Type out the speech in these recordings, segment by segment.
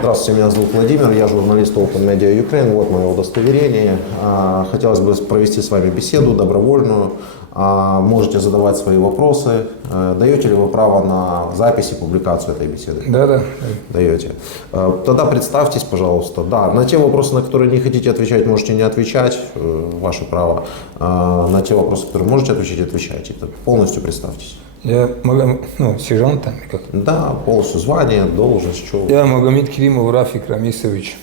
Здравствуйте, меня зовут Владимир, я журналист Open Media Ukraine, вот мое удостоверение. Хотелось бы провести с вами беседу добровольную. Можете задавать свои вопросы. Даете ли вы право на запись и публикацию этой беседы? Да. Даете. Тогда представьтесь, пожалуйста. Да, на те вопросы, на которые не хотите отвечать, можете не отвечать, ваше право. На те вопросы, которые можете отвечать, отвечайте. Полностью представьтесь. Я сержант там, как? Да, полностью звание, должность, что. Я Магомед Керимов Рафик Рамисович,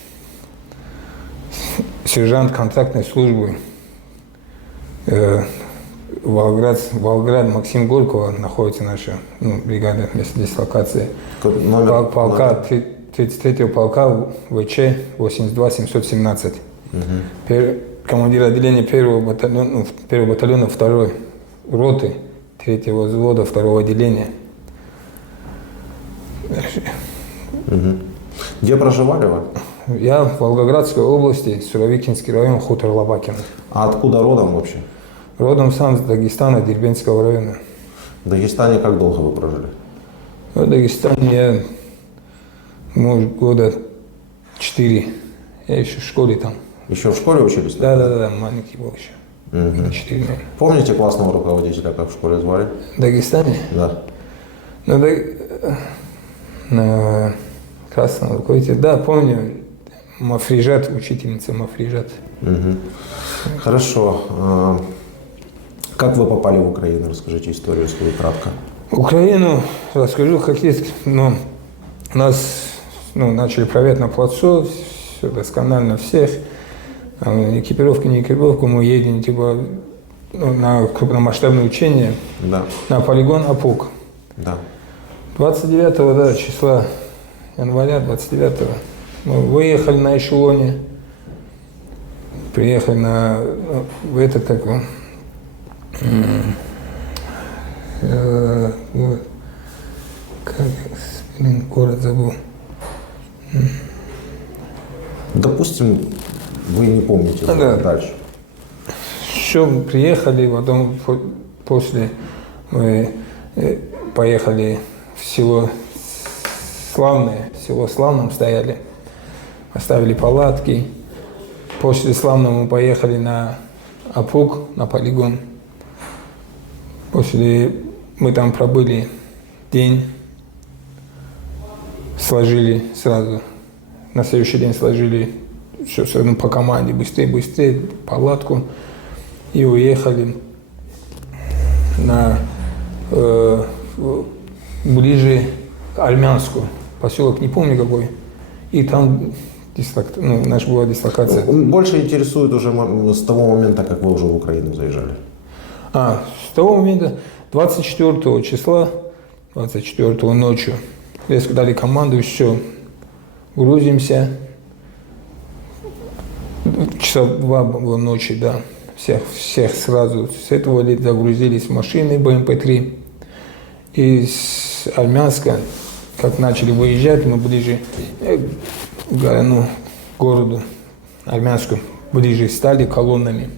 сержант контактной службы. Волгоград, Максим Горького находится наша бригада место дислокации. Полка 33-го полка ВЧ 82-717. Командир отделения 1-го батальона 2-й роты 3-го взвода 2-го отделения. Где проживали вы? Я в Волгоградской области, Суровикинский район, хутор Лобакин. А откуда родом вообще? Родом сам с Дагестана, Дербентского района. В Дагестане как долго вы прожили? В Дагестане я, может, года 4. Я еще в школе там. Еще в школе учились? Да, маленький был еще. 4 года. Помните классного руководителя, как в школе звали? В Дагестане? Да. На красном руководителе, да, помню. Мафрижат, учительница Мафрижат. Хорошо. Как вы попали в Украину? Расскажите историю свою кратко. Украину расскажу, как есть. Нас начали проверять на плацу, все досконально всех. Экипировка, не экипировка, мы едем на крупномасштабное учение, Да. на полигон Апук. Да. 29 числа января, 29-го, мы выехали на эшелоне, приехали в этот, город забыл. Допустим, вы не помните дальше. Все, приехали, потом после мы поехали в село Славное, в село Славном стояли, оставили палатки. После Славного мы поехали на Апук, на полигон. После мы там пробыли день, сложили сразу, на следующий день сложили все по команде, быстрее, палатку, и уехали ближе к Армянску, поселок не помню какой, и там наша была дислокация. Больше интересует уже с того момента, как вы уже в Украину заезжали. С того момента 24 числа, 24 ночью, резко дали команду, все, грузимся. Часа 2 было ночи, да. Всех сразу с этого загрузились в машины БМП-3. И с Армянска, как начали выезжать, мы ближе к городу Армянску, ближе стали колоннами.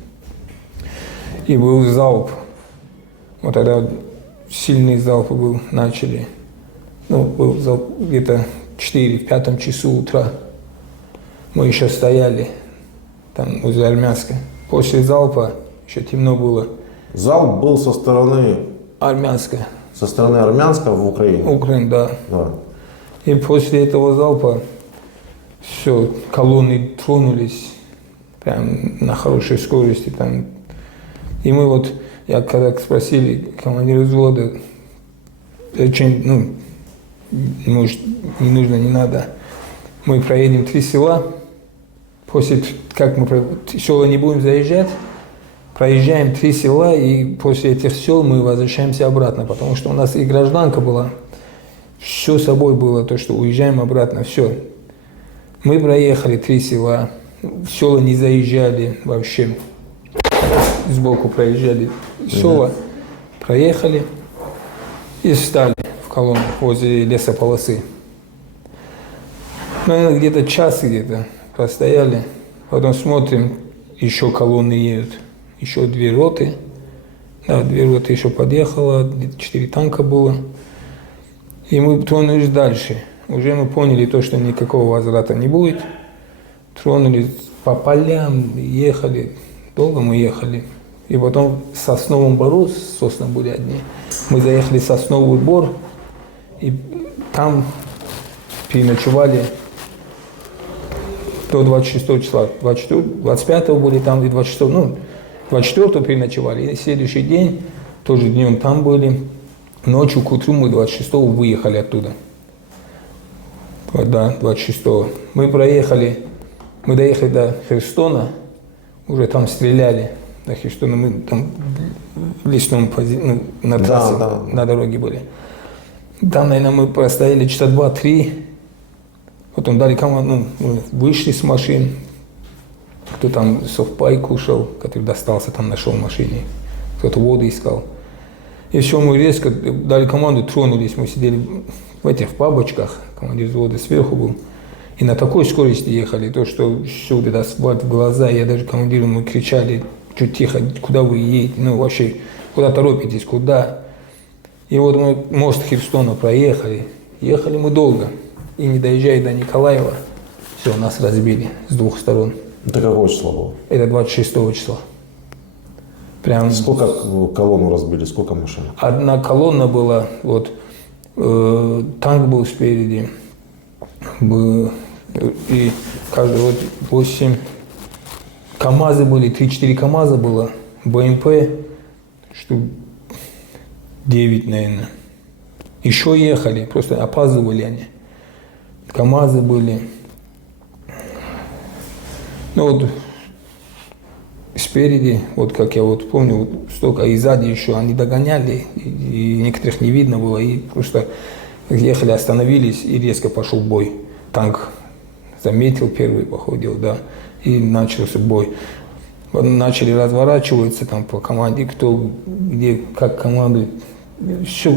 И был залп. Вот тогда сильный залп был, начали. Был залп где-то 4-5 часу утра. Мы еще стояли там возле Армянска. После залпа еще темно было. Залп был со стороны Армянска. Со стороны Армянска в Украину? Украина, да. Да. И после этого залпа все, колонны тронулись прям на хорошей скорости. Там. И мы когда спросили командира взвода, зачем, может, не нужно, не надо. Мы проедем 3 села, после, как мы села не будем заезжать, проезжаем 3 села, и после этих сел мы возвращаемся обратно, потому что у нас и гражданка была, все с собой было, то, что уезжаем обратно, все. Мы проехали 3 села, села не заезжали вообще, сбоку проезжали села, проехали и встали в колонну возле лесополосы. Наверное, где-то час простояли, потом смотрим, еще колонны едут, еще 2 роты. Да, 2 роты еще подъехало, 4 танка было. И мы тронулись дальше. уже мы поняли то, что никакого возврата не будет. Тронулись по полям, ехали, долго мы ехали. И потом в Сосновом Бору, сосны были одни, мы заехали в Сосновый Бор, и там переночевали до 26 числа. 25 были там, и 26, 24 переночевали. И следующий день, тоже днем там были. Ночью к утру мы 26 выехали оттуда. Да, 26. Мы доехали до Херсона, уже там стреляли. До Херсона мы там в лесном, на трассе, на дороге были. Там, наверное, мы простояли часа 2-3. Потом дали команду, вышли с машин. Кто там совпай кушал, который достался, там нашел в машине. Кто-то воду искал. И все, мы резко дали команду, тронулись. Мы сидели в бабочках, командир взвода сверху был. И на такой скорости ехали, то, что все вот это асфальт в глаза. Я даже командиру, мы кричали, чуть тихо, куда вы едете, вообще, куда торопитесь, куда. И вот мы мост Херсона проехали. Ехали мы долго. И не доезжая до Николаева, все, нас разбили с двух сторон. Это какое число было? Это 26 числа. Прям. Сколько колонну разбили, сколько машин? Одна колонна была, танк был спереди, и каждый 8 КАМАЗы были, 3-4 КАМАЗа было, БМП, штук 9, наверное. Еще ехали, просто опаздывали они. КАМАЗы были. Спереди, как я помню, столько, и сзади еще они догоняли, и некоторых не видно было, и просто ехали, остановились, и резко пошел бой. Танк заметил первый, походил, да, и начался бой. Начали разворачиваться там по команде, кто где, как командует. Все,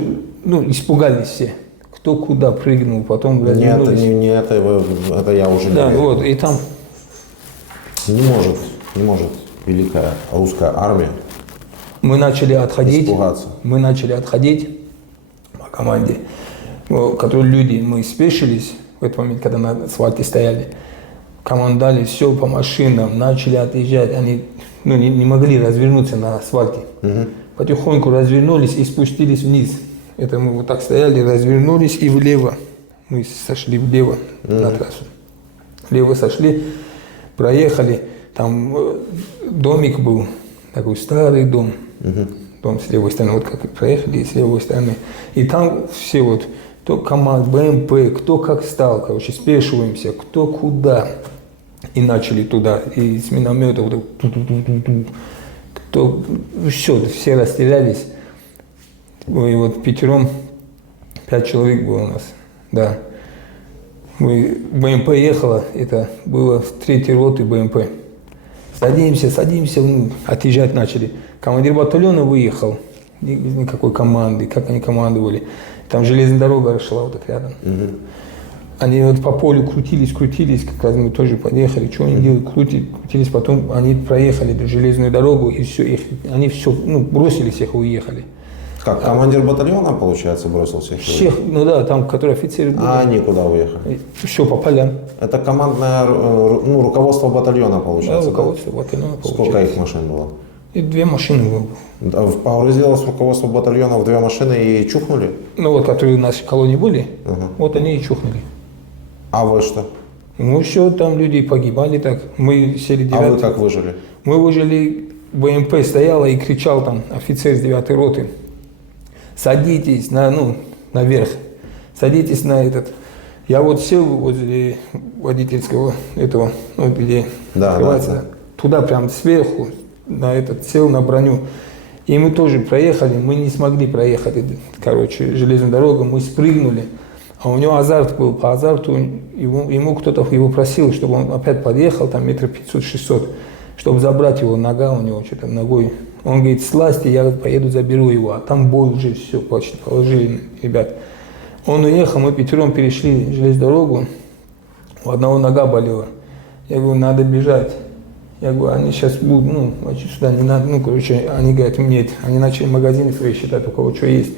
испугались все. Кто куда прыгнул, потом развернулись. Нет, это я уже не верю. И там... Не может великая русская армия испугаться. Мы начали отходить по команде, которые люди, мы спешились в этот момент, когда на асфальте стояли. Команду дали, все по машинам, начали отъезжать. Они не могли развернуться на асфальте. Потихоньку развернулись и спустились вниз. Это мы так стояли, развернулись и влево. Мы сошли влево на трассу. Влево сошли, проехали. Там домик был, такой старый дом. Дом с левой стороны, как проехали, и с левой стороны. И там все кто КАМАЗ, БМП, кто как стал, спешиваемся, кто куда. И начали туда, и с минометов, кто, все расстрелялись. И пятером, 5 человек было у нас, да. БМП ехала, это было в 3-й роты БМП. Садимся, отъезжать начали. Командир батальона выехал, никакой команды, как они командовали. Там железная дорога шла так рядом. Они по полю крутились, как раз мы тоже подъехали, что они делали, крутились, потом они проехали железную дорогу, и все, они все, бросили всех и уехали. Как, командир батальона, получается, бросил всех? Всех, там, которые офицеры были. А они куда уехали? Все по полям. Это командное, руководство батальона, получается? Да, руководство батальона, получается. Сколько их машин было? И 2 машины было. Погрузилось руководство батальона в 2 машины и чухнули? Которые в нашей колонии были, они и чухнули. А вы что? Все, там люди погибали так. Мы сели 9. А вы как выжили? Мы выжили, БМП стояла и кричал там офицер с 9-й роты. Садитесь наверх, садитесь на этот. Я сел возле водительского этого, где открывается, туда прям сверху, сел на броню. И мы тоже проехали, мы не смогли проехать, железную дорогу, мы спрыгнули. А у него азарт был, по азарту ему кто-то его просил, чтобы он опять подъехал, там 500-600 метров, чтобы забрать его, нога у него, что-то ногой. Он говорит, слазьте, я поеду, заберу его. А там бой уже, все, почти положили, ребят. Он уехал, мы 5 перешли железную дорогу, у одного нога болела. Я говорю, надо бежать. Я говорю, они сейчас будут, сюда не надо, они говорят, нет. Они начали магазины свои считать, у кого что есть.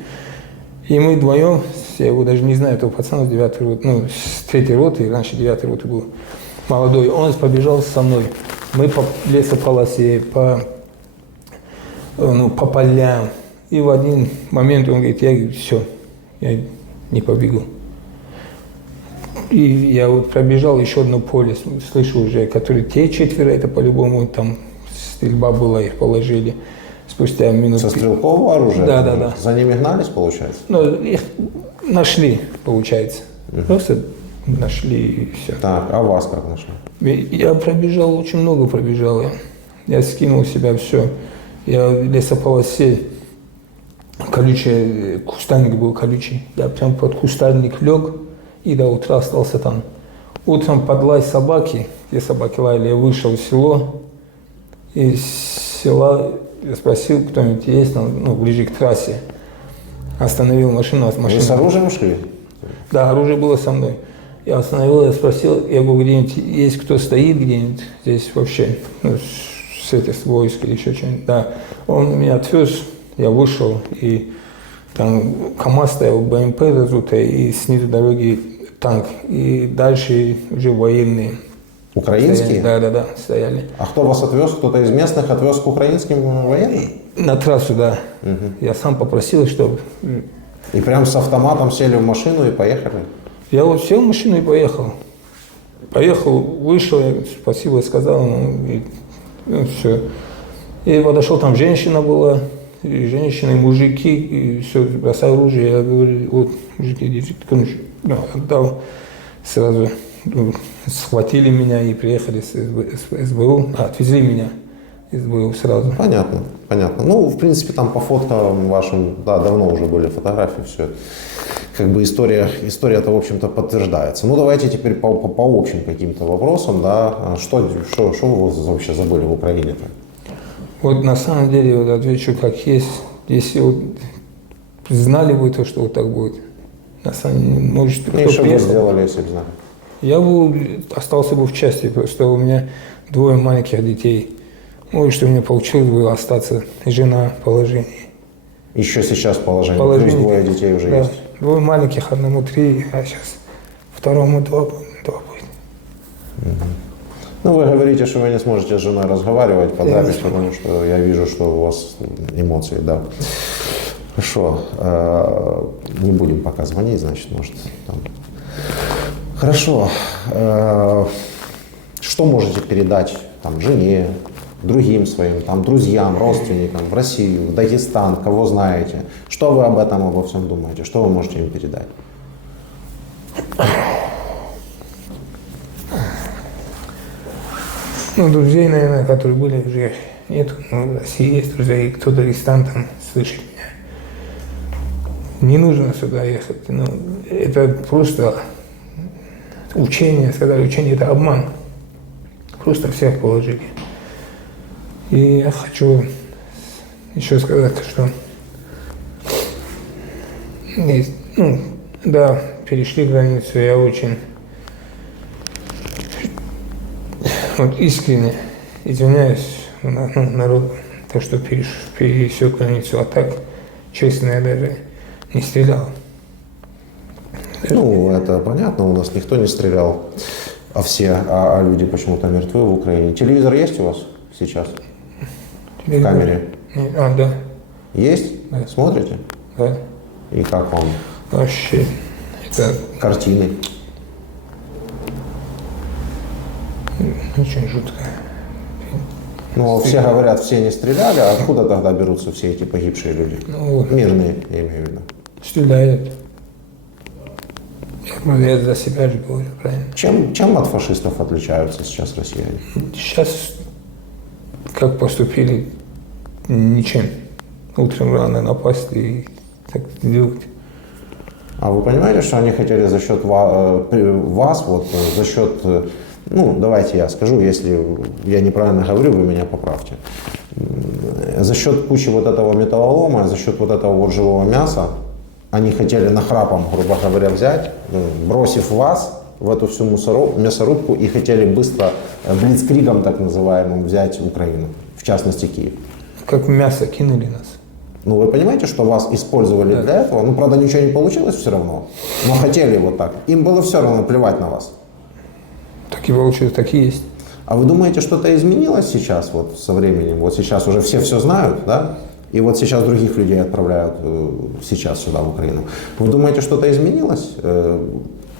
И мы вдвоем, я его даже не знаю, этого пацана с 9-й роты, ну, с 3-й роты, раньше 9-й роты был молодой, он побежал со мной. Мы по лесополосе, по полям. И в один момент он говорит, все, я не побегу. И я вот пробежал еще одно поле, слышу уже, которые те 4, это по-любому там стрельба была, их положили. Спустя минут... Со стрелкового оружия? Да. За ними гнались, получается? Ну, их нашли, получается. Просто нашли и все. Так, а вас как нашли? Я пробежал, очень много пробежал. Я скинул себя все. Я в лесополосе, колючий, кустарник был колючий. Я прям под кустарник лег и до утра остался там. Утром под лай собаки, где собаки лаяли, я вышел в село. Из села я спросил, кто-нибудь есть, ближе к трассе. Остановил машину. Вы с оружием шли? Да, оружие было со мной. Я остановил, я спросил, я говорю, где-нибудь есть кто стоит где-нибудь здесь вообще, с этих войск или еще что-нибудь. Да. Он меня отвез, я вышел, и там КамАЗ стоял, БМП разутая, и снизу дороги танк. И дальше уже военные. Украинские? Стояли. Да, стояли. А кто вас отвез? Кто-то из местных отвез к украинским военным? На трассу, да. Я сам попросил, чтобы... И прям с автоматом сели в машину и поехали? Я вот сел в машину и поехал. Поехал, вышел, я спасибо сказал, и все. И подошел, там женщина была, и женщины, и мужики, и все, бросай оружие. Я говорю, вот, мужики, держите, отдал сразу. Схватили меня и приехали с СБУ, отвезли меня из СБУ сразу. Понятно. Ну, в принципе, там по фоткам вашим, да, давно уже были фотографии, все. Как бы история-то, в общем-то, подтверждается. Ну, давайте теперь по общим каким-то вопросам, да. Что вы вообще забыли в Украине-то? Вот на самом деле, вот отвечу как есть. Если вот знали бы то, что вот так будет, на самом деле, может, Ну, и что вы сделали, если бы знали? Я остался бы в части, просто у меня 2 маленьких детей. Может, что у меня получилось бы остаться, жена в положении. Еще сейчас положение, плюс 2 детей уже да. есть? 2 маленьких, одному 3, а сейчас второму 2 будет. Ну, вы говорите, что вы не сможете с женой разговаривать по записи, потому что я вижу, что у вас эмоции, да. Хорошо. Не будем пока звонить, значит, может, там... Хорошо. Что можете передать там, жене, другим своим там, друзьям, родственникам в Россию, в Дагестан, кого знаете? Что вы об этом, обо всем думаете? Что вы можете им передать? Ну, друзей, наверное, которые были уже нет. Но в России есть друзья, и кто Дагестан там слышит меня. Не нужно сюда ехать. Ну, это просто... Учение, сказали, учение – это обман. Просто всех положили. И я хочу еще сказать, что да, перешли границу, я очень искренне извиняюсь народу, то, что пересек границу, а так, честно, я даже не стрелял. Ну, это понятно, у нас никто не стрелял, а люди почему-то мертвы в Украине. Телевизор есть у вас сейчас? В камере? Да. Есть? Да. Смотрите? Да. И как вам? Вообще, это Картины? очень жутко. Ну, все говорят, все не стреляли, а откуда тогда берутся все эти погибшие люди? Ну, Мирные, я имею в виду. Стреляют. Я за себя же говорю, правильно? Чем от фашистов отличаются сейчас россияне? Сейчас, как поступили, ничем. Утром рано напасть и так делать. А вы понимаете, что они хотели за счет вас, вот за счет, ну, давайте я скажу, если я неправильно говорю, вы меня поправьте. За счет кучи вот этого металлолома, за счет вот этого вот живого мяса, они хотели нахрапом, грубо говоря, взять, бросив вас в эту всю мясорубку, и хотели быстро блицкригом, так называемым, взять Украину, в частности Киев. Как мясо кинули нас. Ну, вы понимаете, что вас использовали для этого? Ну, правда, ничего не получилось все равно, но хотели вот так. Им было все равно плевать на вас. Так и получилось, так и есть. А вы думаете, что-то изменилось сейчас, вот со временем? Вот сейчас уже все знают, да? И вот сейчас других людей отправляют сейчас сюда, в Украину. Вы думаете, что-то изменилось?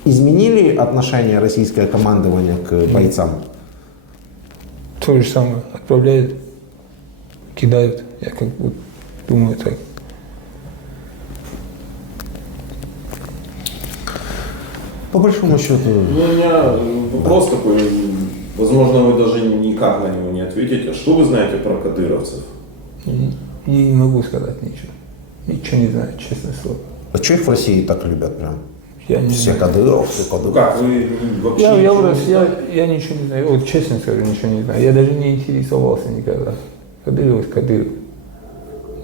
Изменили отношение российское командование к бойцам? То же самое. Отправляют, кидают. Я как бы думаю так. По большому счету... Ну, у меня вопрос такой, возможно, вы даже никак на него не ответите. Что вы знаете про кадыровцев? Не могу сказать ничего. Ничего не знаю, честное слово. А что их в России так любят прям? Я не Все знаю. Кадыров, все Ну Кадыров. как, вы вообще Я ничего вырос, не знаете? я ничего не знаю. Вот честно скажу, ничего не знаю. Я даже не интересовался никогда. Кадыров, Кадыров.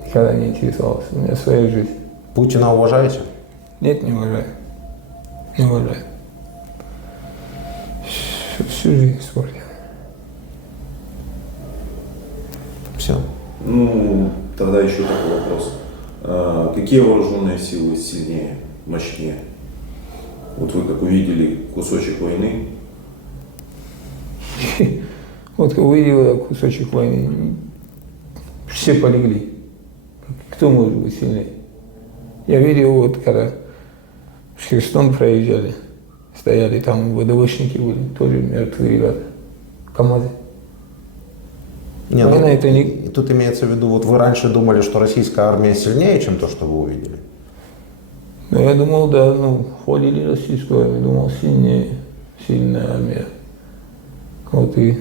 Никогда не интересовался. У меня своя жизнь. Путина уважаете? Нет, не уважаю. Не уважаю. Всю жизнь испортил. Все. Ну, тогда еще такой вопрос. Какие вооруженные силы сильнее, мощнее? Вот вы как увидели кусочек войны, Вот увидел я кусочек войны, все полегли. Кто может быть сильнее? Я видел, вот когда в Херсон проезжали, стояли там ВДВшники были, тоже мертвые ребята, КамАЗы. Не, Война ну, это не- и тут имеется в виду, вот вы раньше думали, что российская армия сильнее, чем то, что вы увидели? Ну, я думал, да, ну, хвалили российскую армию, думал, сильная армия. Вот и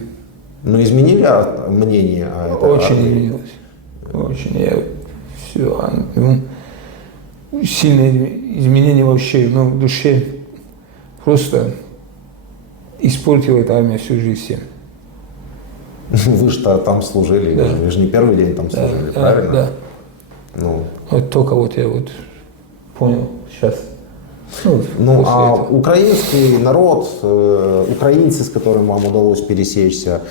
Но изменили мнение о этой очень армии? изменилось. Очень. Я все. Сильное изменение вообще, ну, в душе просто испортила эта армия всю жизнь всем. Вы же там служили, Да. вы же не первый день там Да, служили, да, правильно? да. Ну, Вот только вот я вот понял сейчас. Ну, ну после а этого. украинский народ, украинцы, с которым вам удалось пересечься,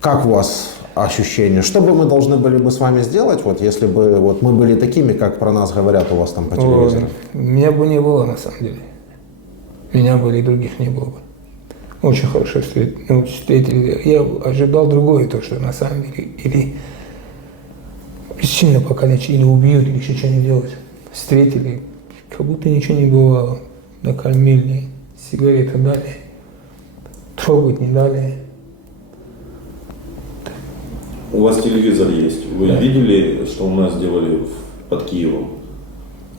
как у вас ощущения? Что бы мы должны были бы с вами сделать, вот, если бы вот, мы были такими, как про нас говорят у вас там по телевизору? Меня бы не было, на самом деле. Меня бы и других не было бы. Очень хорошо встретили. Я ожидал другое, то, что на самом деле или сильно покалечат, или убьют, или еще что-нибудь делать. Встретили, как будто ничего не бывало. Накормили, сигареты дали, трогать не дали. у вас телевизор есть. Вы Да. видели, что у нас сделали под Киевом?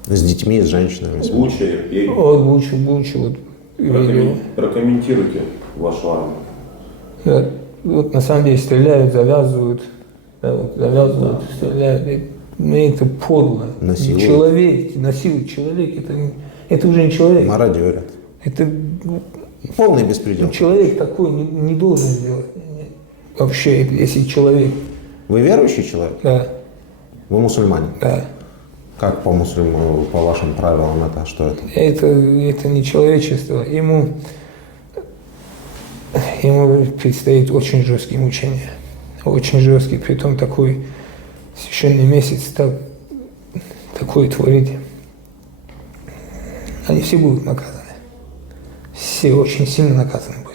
С детьми, с женщинами? с- Буча, Ирпень. Вот Бучу, вот видео. Прокомментируйте вашу армию. Да, вот на самом деле стреляют, завязывают, да, вот завязывают, стреляют. Мне это подло. Насилуют. Человек, насилует человек, это уже не человек. Мародерят. Это Полный беспредел. человек такой не должен сделать. Вообще, если человек, Вы верующий человек? да, Вы мусульманин? да, Как по мусульманам, по вашим правилам это, что это? это не человечество. Ему предстоит очень жесткие мучения. Очень жесткий, притом такой священный месяц такое творить. Они все будут наказаны. Все очень сильно наказаны будут.